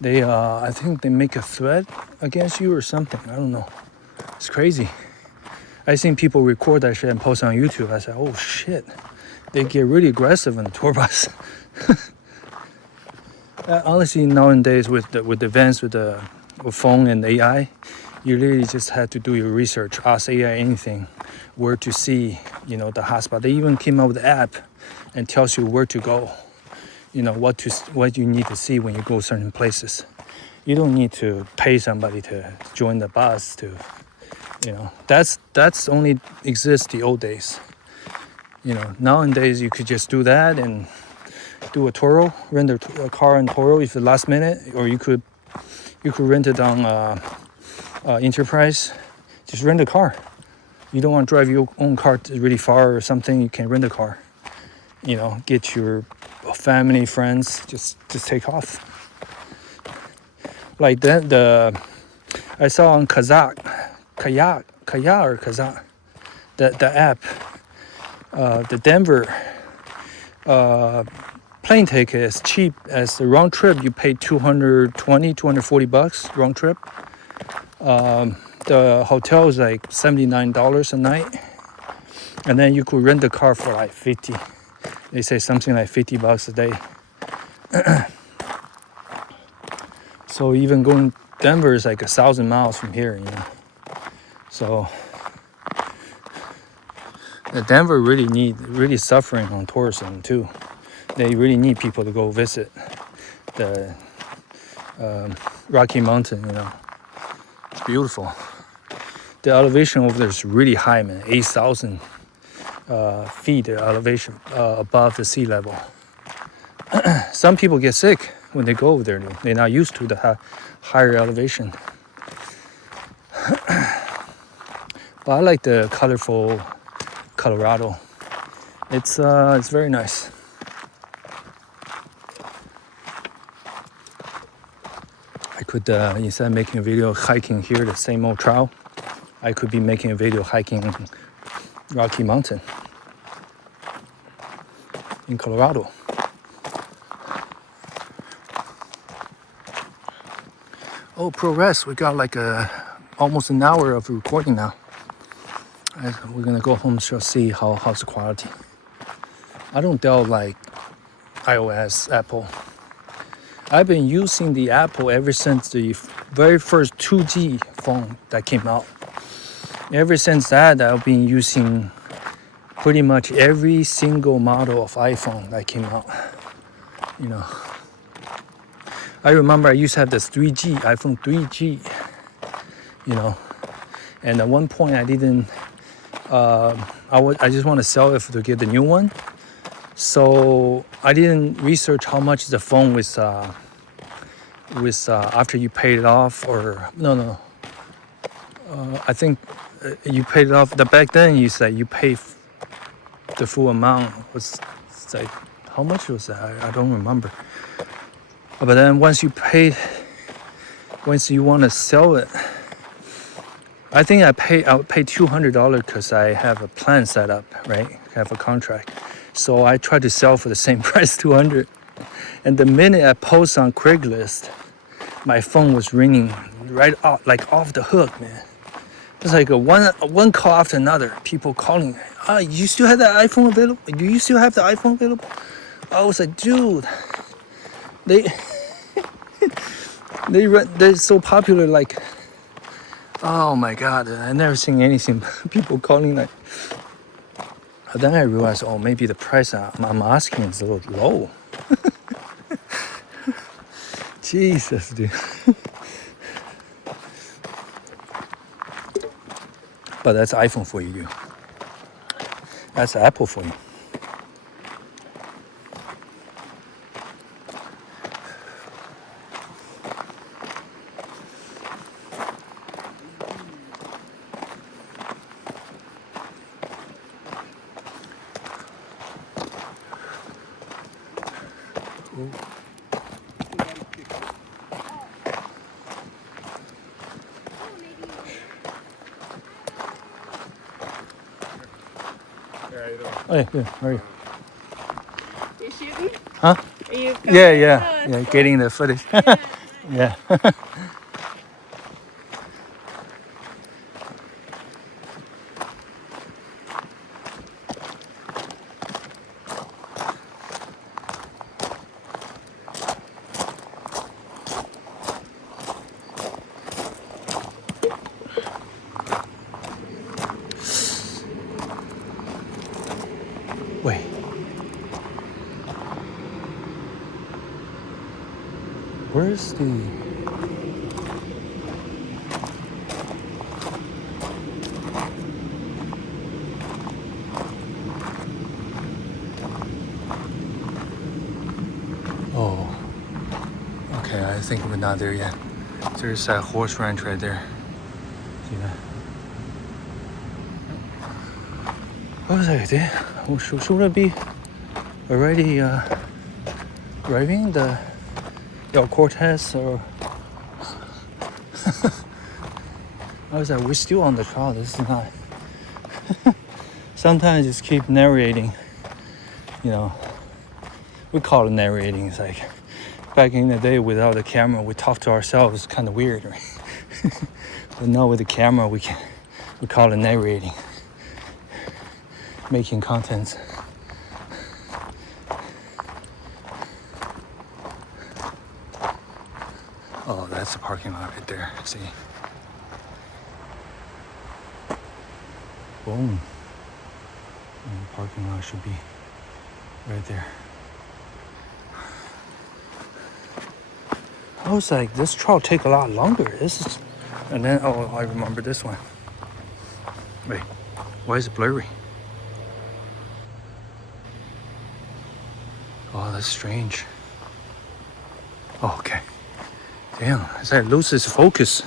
they I think they make a threat against you or something. I don't know. It's crazy. I seen people record that shit and post on YouTube. I said, oh shit, they get really aggressive on the tour bus. Honestly, nowadays with advance with phone and AI, you literally just have to do your research, ask AI anything, where to see, you know, the hotspot. They even came up with an app and tells you where to go, you know, what you need to see when you go certain places. You don't need to pay somebody to join the bus to, you know, that's only exists the old days. You know, nowadays you could just do that and do a Toro, rent a car in Toro if the last minute, or you could rent it on Enterprise. Just rent a car. You don't want to drive your own car really far or something, you can rent a car. You know, get your family, friends, just take off. Like that, I saw on Kazak, the app, the Denver plane ticket is cheap as the round trip. You pay $240 round trip. The hotel is like $79 a night, and then you could rent the car for like $50. They say something like $50 a day. So even going Denver is like 1,000 miles from here, you know. So Denver really suffering on tourism too. They really need people to go visit the Rocky Mountain, you know. It's beautiful. The elevation over there is really high, man. 8,000 feet elevation above the sea level. Some people get sick when they go over there. They're not used to the higher elevation. But I like the colorful Colorado. It's very nice. I could instead of making a video hiking here the same old trail, I could be making a video hiking Rocky Mountain in Colorado. Oh, progress! We got like almost an hour of recording now. We're gonna go home to see how's the quality. I don't doubt like iOS, Apple. I've been using the Apple ever since the very first 2G phone that came out. Ever since that, I've been using pretty much every single model of iPhone that came out. You know, I remember I used to have this iPhone 3G. You know, and at one point I didn't. I just want to sell it to get the new one. So I didn't research how much the phone was after you paid it off, or no. I think you paid it off. Back then you said you pay the full amount. Was it's like how much was that? I don't remember. But then once you want to sell it, I think I'll pay $200 because I have a plan set up, right? I have a contract. So I try to sell for the same price, 200. And the minute I post on Craigslist, my phone was ringing right off, like off the hook, man. It's like one call after another. People calling, you still have that iPhone available? Do you still have the iPhone available? I was like, dude, they're so popular. Like, oh my God, I never seen anything. People calling like. But then I realized, maybe the price I'm asking is a little low. Jesus, dude. But that's iPhone for you, dude. That's Apple for you. Hey, good. How are you? You shooting? Huh? Are you Yeah. Getting the footage. Yeah. Wait. Where's the... Oh. Okay, I think we're not there yet. There's that horse ranch right there. See that? What was I there? Should I be already driving the El Cortez or... I was like, we're still on the trail. This is not... Sometimes just keep narrating, you know. We call it narrating. It's like back in the day without the camera, we talk to ourselves. It's kind of weird, right? But now with the camera, we call it narrating, making content. Oh, that's the parking lot right there. See? Boom. And the parking lot should be right there. I was like, this trail take a lot longer. This is, and then I remember this one. Wait, why is it blurry? Oh, that's strange. Oh, okay. Damn, it's like loses focus.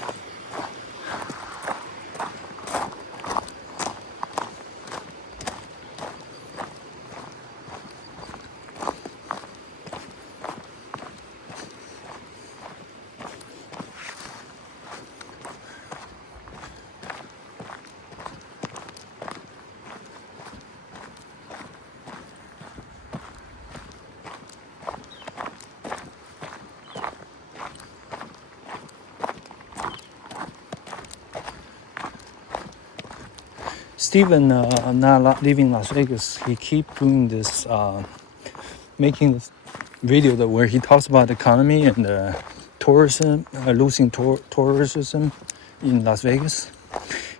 Steven, not living Las Vegas, he keep doing this, making this video where he talks about the economy and tourism, losing tourism in Las Vegas.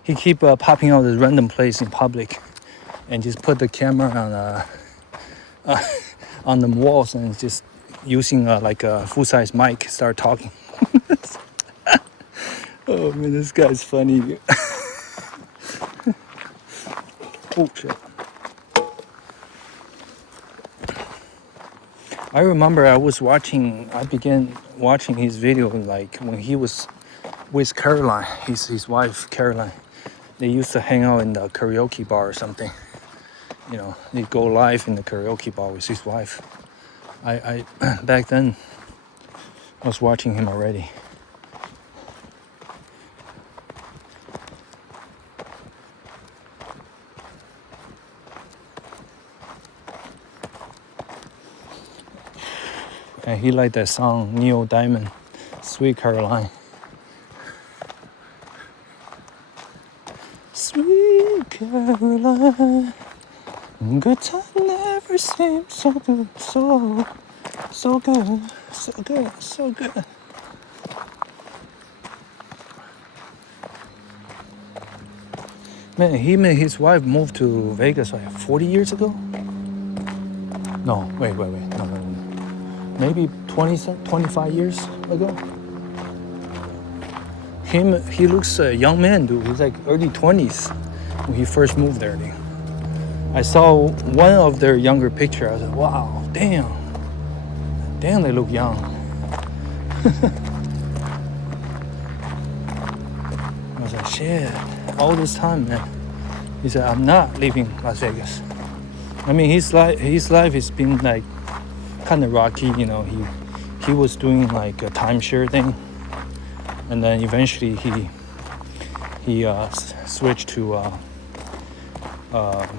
He keep popping out this random place in public, and just put the camera on the walls and just using like a full-size mic, start talking. Oh man, this guy's funny. Oh shit. I remember I began watching his video like when he was with Caroline, his wife Caroline. They used to hang out in the karaoke bar or something. You know, they go live in the karaoke bar with his wife. I back then I was watching him already. And he liked that song, Neil Diamond, Sweet Caroline. Sweet Caroline, good time never seems so good, so good, so good, so good. Man, him and his wife moved to Vegas like 40 years ago? No, wait. No. Maybe 25 years ago. He looks a young man, dude. He's like early 20s when he first moved there. Dude. I saw one of their younger pictures. I was like, wow, damn, they look young. I was like, shit, all this time, man. He said, I'm not leaving Las Vegas. I mean, his life has been like kind of rocky, you know. He was doing like a timeshare thing, and then eventually he switched to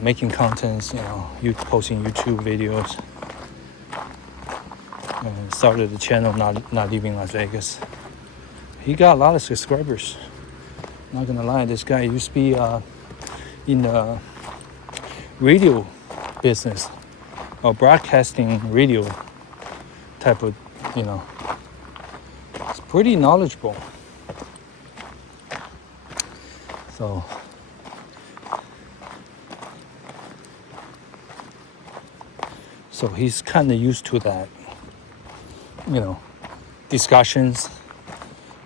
making contents, you know, posting YouTube videos, and started the channel not leaving Las Vegas. He got a lot of subscribers. Not gonna lie, this guy used to be in the radio business or broadcasting radio type of, you know. It's pretty knowledgeable. So he's kind of used to that, you know, discussions,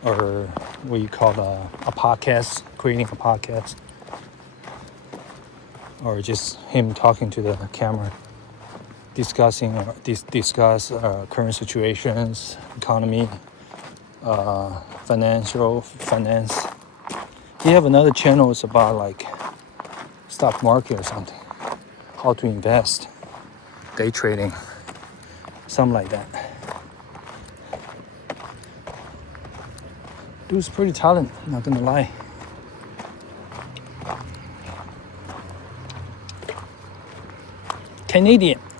or what you call a podcast, creating a podcast, or just him talking to the camera, discuss current situations, economy, finance. He have another channel. It's about like stock market or something, how to invest, day trading, something like that. Dude's pretty talented, not gonna lie.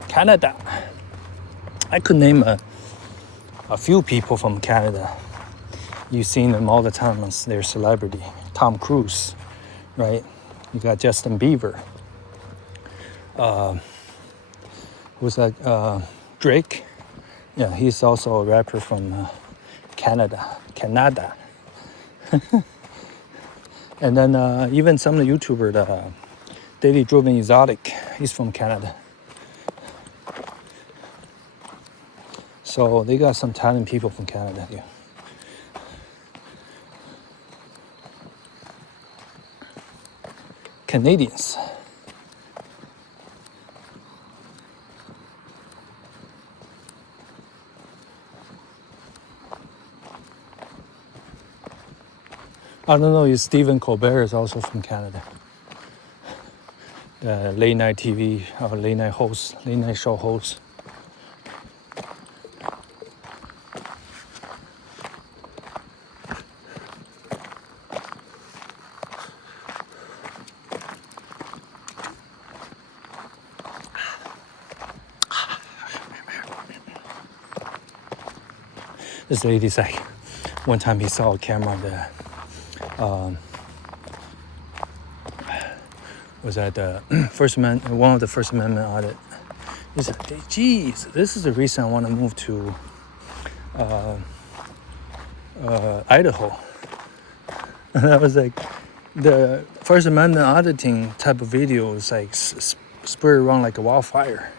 Canada. I could name a few people from Canada. You've seen them all the time as their celebrity. Tom Cruise, right? You got Justin Bieber. Who's that? Drake. Yeah, he's also a rapper from Canada. And then even some of the YouTubers, Daily Driven Exotic, he's from Canada. So they got some talented people from Canada here. Canadians. I don't know if Stephen Colbert is also from Canada. The late night TV or late night show host. This lady's like, one time he saw a camera that was at the one of the First Amendment audit. He said, hey, geez, this is the reason I want to move to Idaho. And I was like, the First Amendment auditing type of video is like spread around like a wildfire.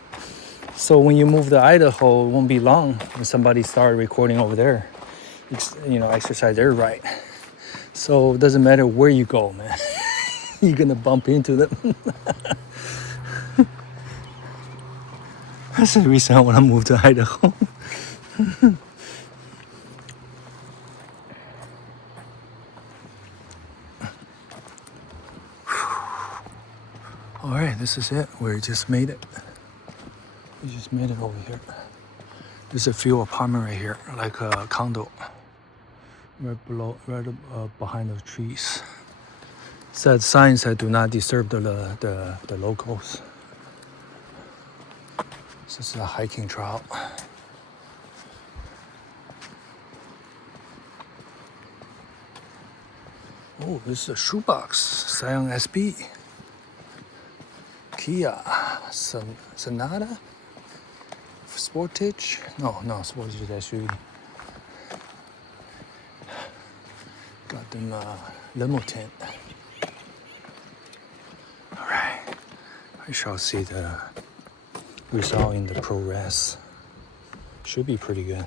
So when you move to Idaho, it won't be long when somebody started recording over there, you know, exercise their right. So it doesn't matter where you go, man. You're gonna bump into them. That's the reason I want to move to Idaho. All right, this is it. We just made it. We just made it over here. There's a few apartment right here, like a condo, right below, right behind the trees. Said signs that do not disturb the locals. This is a hiking trail. Oh, this is a shoebox. Scion SB. Kia. Sonata. Sportage. No, Sportage is SUV. Got them limo tent. All right. I shall see the result in the progress. Should be pretty good.